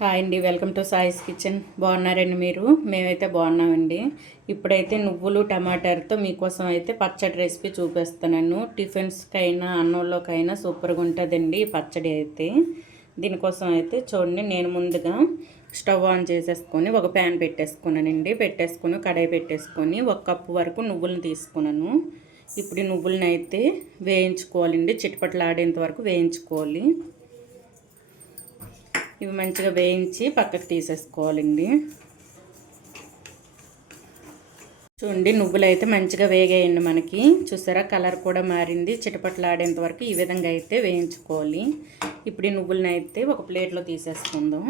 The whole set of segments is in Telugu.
హాయ్ అండి వెల్కమ్ టు సాయిస్ కిచెన్. బాగున్నారండి మీరు? మేమైతే బాగున్నామండి. ఇప్పుడైతే నువ్వులు టమాటాతో మీకోసం అయితే పచ్చడి రెసిపీ చూపిస్తున్నాను. టిఫిన్స్కైనా అన్నంలోకైనా సూపర్గా ఉంటుందండి ఈ పచ్చడి అయితే. దీనికోసం అయితే చూడండి నేను ముందుగా స్టవ్ ఆన్ చేసేసుకొని ఒక ప్యాన్ పెట్టేసుకున్నానండి. పెట్టేసుకొని కడాయి పెట్టేసుకొని ఒక కప్పు వరకు నువ్వులను తీసుకున్నాను. ఇప్పుడు నువ్వులను అయితే వేయించుకోవాలండి. చిట్పట్లాడేంత వరకు వేయించుకోవాలి. ఇవి మంచిగా వేయించి పక్కకు తీసేసుకోవాలండి. చూడండి నువ్వులు అయితే మంచిగా వేగాయండి మనకి. చూసారా కలర్ కూడా మారింది. చిటపట్లాడేంత వరకు ఈ విధంగా అయితే వేయించుకోవాలి. ఇప్పుడు ఈ నువ్వులను అయితే ఒక ప్లేట్లో తీసేసుకుందాం.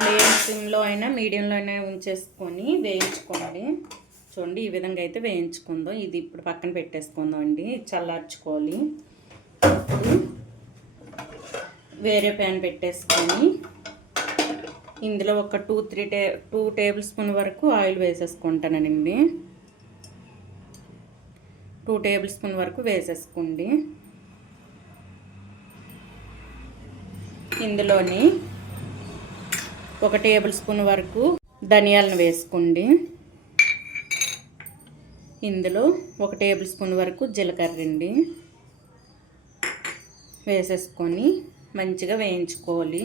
ప్లేట్లో అయినా మీడియంలో అయినా ఉంచేసుకొని వేయించుకోండి. చూడండి ఈ విధంగా అయితే వేయించుకుందాం. ఇది ఇప్పుడు పక్కన పెట్టేసుకుందాం అండి చల్లార్చుకోవాలి. ఇప్పుడు వేరే ప్యాన్ పెట్టేసుకొని ఇందులో ఒక టూ త్రీ టే టూ టేబుల్ స్పూన్ వరకు ఆయిల్ వేసేసుకుంటానండి టూ టేబుల్ స్పూన్ వరకు వేసేసుకోండి. ఇందులోని ఒక టేబుల్ స్పూన్ వరకు ధనియాలను వేసుకోండి. ఇందులో ఒక టేబుల్ స్పూన్ వరకు జీలకర్ర అండి. వేసేసుకొని మంచిగా వేయించుకోవాలి.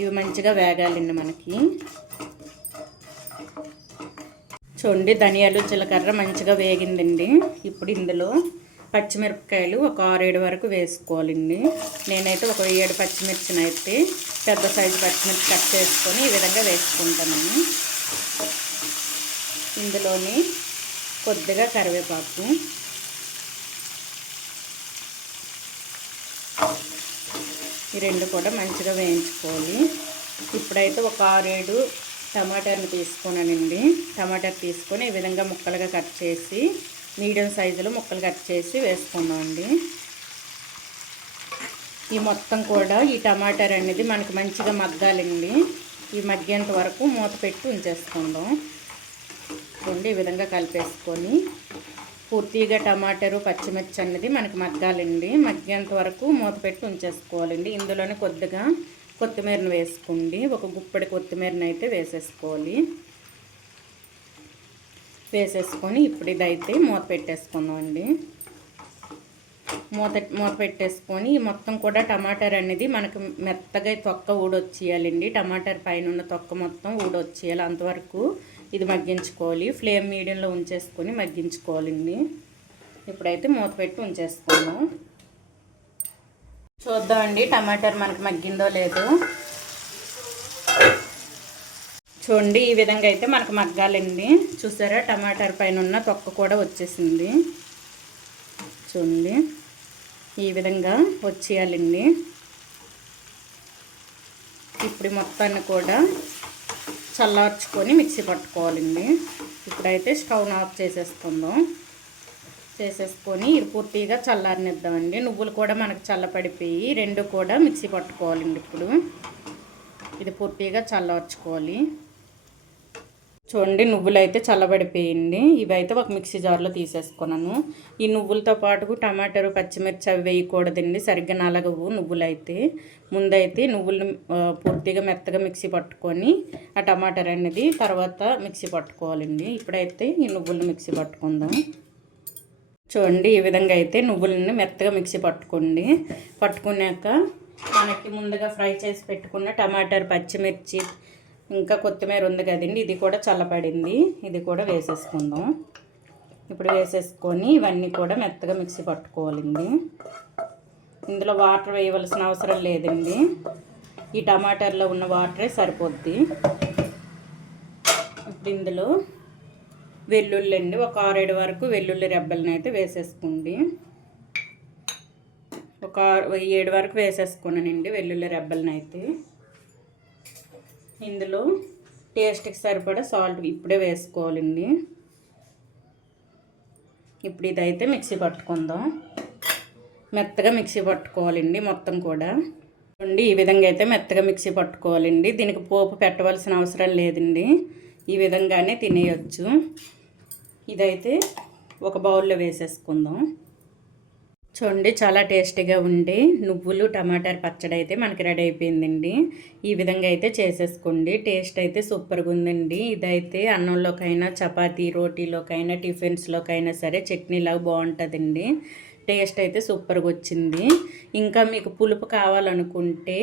ఇవి మంచిగా వేగాలండి మనకి. చూడండి ధనియాలు జీలకర్ర మంచిగా వేగిందండి. ఇప్పుడు ఇందులో పచ్చిమిరపకాయలు ఒక ఆరేడు వరకు వేసుకోవాలండి. నేనైతే ఒక ఏడు పచ్చిమిర్చిని అయితే పెద్ద సైజు పచ్చిమిర్చి కట్ చేసుకొని ఈ విధంగా వేసుకుంటాను ఇందులోని కొద్దిగా కరివేపాకు ఈ రెండు కూడా మంచిగా వేయించుకోవాలి. ఇప్పుడైతే ఒక ఆరేడు టమాటాని తీసుకున్నానండి టమాటా తీసుకొని ఈ విధంగా ముక్కలుగా కట్ చేసి మీడియం సైజులో ముక్కలు కట్ చేసి వేసుకుందామండి ఈ మొత్తం కూడా ఈ టమాటార్ అనేది మనకు మంచిగా మగ్గాలండి. ఈ మగ్గేంత వరకు మూత పెట్టి ఉంచేసుకుందాం. చూడండి ఈ విధంగా కలిపేసుకొని పూర్తిగా టమాటారు పచ్చిమిర్చి అనేది మనకి మగ్గాలండి. మగ్గేంత వరకు మూత పెట్టి ఉంచేసుకోవాలండి. ఇందులోనే కొద్దిగా కొత్తిమీరను వేసుకోండి. ఒక గుప్పడి కొత్తిమీరను అయితే వేసేసుకోవాలి. వేసేసుకొని ఇప్పుడు ఇదైతే మూత పెట్టేసుకుందాం మూత మూత పెట్టేసుకొని మొత్తం కూడా టమాటర్ అనేది మనకు మెత్తగా తొక్క ఊడొచ్చేయాలండి. టమాటర్ పైన ఉన్న తొక్క మొత్తం ఊడొచ్చేయాలి. అంతవరకు ఇది మగ్గించుకోవాలి. ఫ్లేమ్ మీడియంలో ఉంచేసుకొని మగ్గించుకోవాలండి ఇప్పుడైతే మూత పెట్టి ఉంచేస్తాము చూద్దామండి టమాటార్ మనకు మగ్గిందో లేదో. చూడండి ఈ విధంగా అయితే మనకు మగ్గాలండి. చూసారా టమాటార్ పైన ఉన్న తొక్క కూడా వచ్చేసింది. చూడండి ఈ విధంగా వచ్చేయాలండి. ఇప్పుడు మొత్తాన్ని కూడా చల్లార్చుకొని మిక్సీ పట్టుకోవాలండి. ఇప్పుడైతే స్టవ్ ఆఫ్ చేసేసుకుందాం. చేసేసుకొని ఇది పూర్తిగా చల్లారనిద్దామండి. నువ్వులు కూడా మనకు చల్లపడిపోయి రెండు కూడా మిక్సీ పట్టుకోవాలండి ఇప్పుడు. ఇది పూర్తిగా చల్లార్చుకోవాలి. చూడండి నువ్వులు అయితే చల్లబడిపోయింది. ఇవైతే ఒక మిక్సీ జార్లో తీసేసుకున్నాను. ఈ నువ్వులతో పాటు టమాటాలు పచ్చిమిర్చి అవి వేయకూడదండి. సరిగ్గా నలగవు నువ్వులైతే. ముందైతే నువ్వులు పూర్తిగా మెత్తగా మిక్సీ పట్టుకొని ఆ టమాటాలు అనేది తర్వాత మిక్సీ పట్టుకోవాలండి. ఇప్పుడైతే ఈ నువ్వులను మిక్సీ పట్టుకుందాం. చూడండి ఈ విధంగా అయితే నువ్వులని మెత్తగా మిక్సీ పట్టుకోండి. పట్టుకున్నాక మనకి ముందుగా ఫ్రై చేసి పెట్టుకున్న టమాటాలు పచ్చిమిర్చి ఇంకా కొత్తిమీర ఉంది కదండి ఇది కూడా చల్లబడింది. ఇది కూడా వేసేసుకుందాం. ఇప్పుడు వేసేసుకొని ఇవన్నీ కూడా మెత్తగా మిక్సీ పట్టుకోవాలండి. ఇందులో వాటర్ వేయవలసిన అవసరం లేదండి. ఈ టమాటాలో ఉన్న వాటరే సరిపోద్ది. ఇప్పుడు ఇందులో వెల్లుల్లి అండి ఒక ఆరేడు వరకు వెల్లుల్లి రెబ్బలను అయితే వేసేసుకోండి. ఒక ఏడు వరకు వేసేసుకున్నానండి వెల్లుల్లి రెబ్బలను అయితే. ఇందులో టేస్ట్కి సరిపడా సాల్ట్ ఇప్పుడే వేసుకోవాలండి. ఇప్పుడు ఇదైతే మిక్సీ పట్టుకుందాం. మెత్తగా మిక్సీ పట్టుకోవాలండి మొత్తం కూడా. చూడండి ఈ విధంగా అయితే మెత్తగా మిక్సీ పట్టుకోవాలండి. దీనికి పోపు పెట్టవలసిన అవసరం లేదండి. ఈ విధంగానే తినేయచ్చు. ఇదైతే ఒక బౌల్లో వేసేసుకుందాం. చూడండి చాలా టేస్టీగా ఉండే నువ్వులు టమాటార్ పచ్చడి అయితే మనకి రెడీ అయిపోయిందండి. ఈ విధంగా అయితే చేసేసుకోండి. టేస్ట్ అయితే సూపర్గా ఉందండి. ఇదైతే అన్నంలోకైనా చపాతీ రోటీలోకైనా టిఫిన్స్లోకైనా సరే చట్నీలాగా బాగుంటుందండి. టేస్ట్ అయితే సూపర్గా వచ్చింది. ఇంకా మీకు పులుపు కావాలనుకుంటే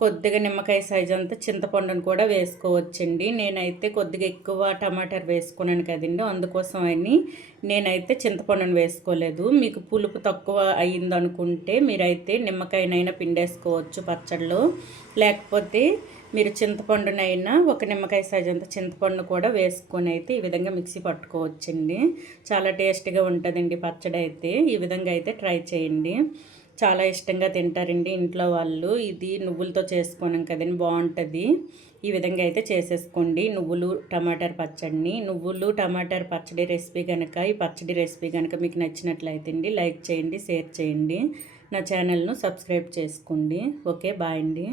కొద్దిగా నిమ్మకాయ సైజ్ అంతా చింతపండును కూడా వేసుకోవచ్చండి. నేనైతే కొద్దిగా ఎక్కువ టమాటాలు వేసుకున్నాను కదండి. అందుకోసం అని నేనైతే చింతపండును వేసుకోలేదు. మీకు పులుపు తక్కువ అయ్యిందనుకుంటే మీరైతే నిమ్మకాయనైనా పిండేసుకోవచ్చు పచ్చడిలో లేకపోతే మీరు చింతపండునైనా ఒక నిమ్మకాయ సైజ్ అంత చింతపండు కూడా వేసుకొని అయితే ఈ విధంగా మిక్సీ పట్టుకోవచ్చండి. చాలా టేస్టీగా ఉంటుందండి పచ్చడి అయితే. ఈ విధంగా అయితే ట్రై చేయండి. చాలా ఇష్టంగా తింటారండి ఇంట్లో వాళ్ళు. ఇది నువ్వులతో చేసుకున్నాం కదండి బాగుంటుంది. ఈ విధంగా అయితే చేసేసుకోండి. నువ్వులు టమాటార్ పచ్చడిని. నువ్వులు టమాటార్ పచ్చడి రెసిపీ కనుక ఈ పచ్చడి రెసిపీ కనుక మీకు నచ్చినట్లయితే అండి లైక్ చేయండి షేర్ చేయండి. నా ఛానల్ను సబ్స్క్రైబ్ చేసుకోండి. ఓకే బాయ్ అండి.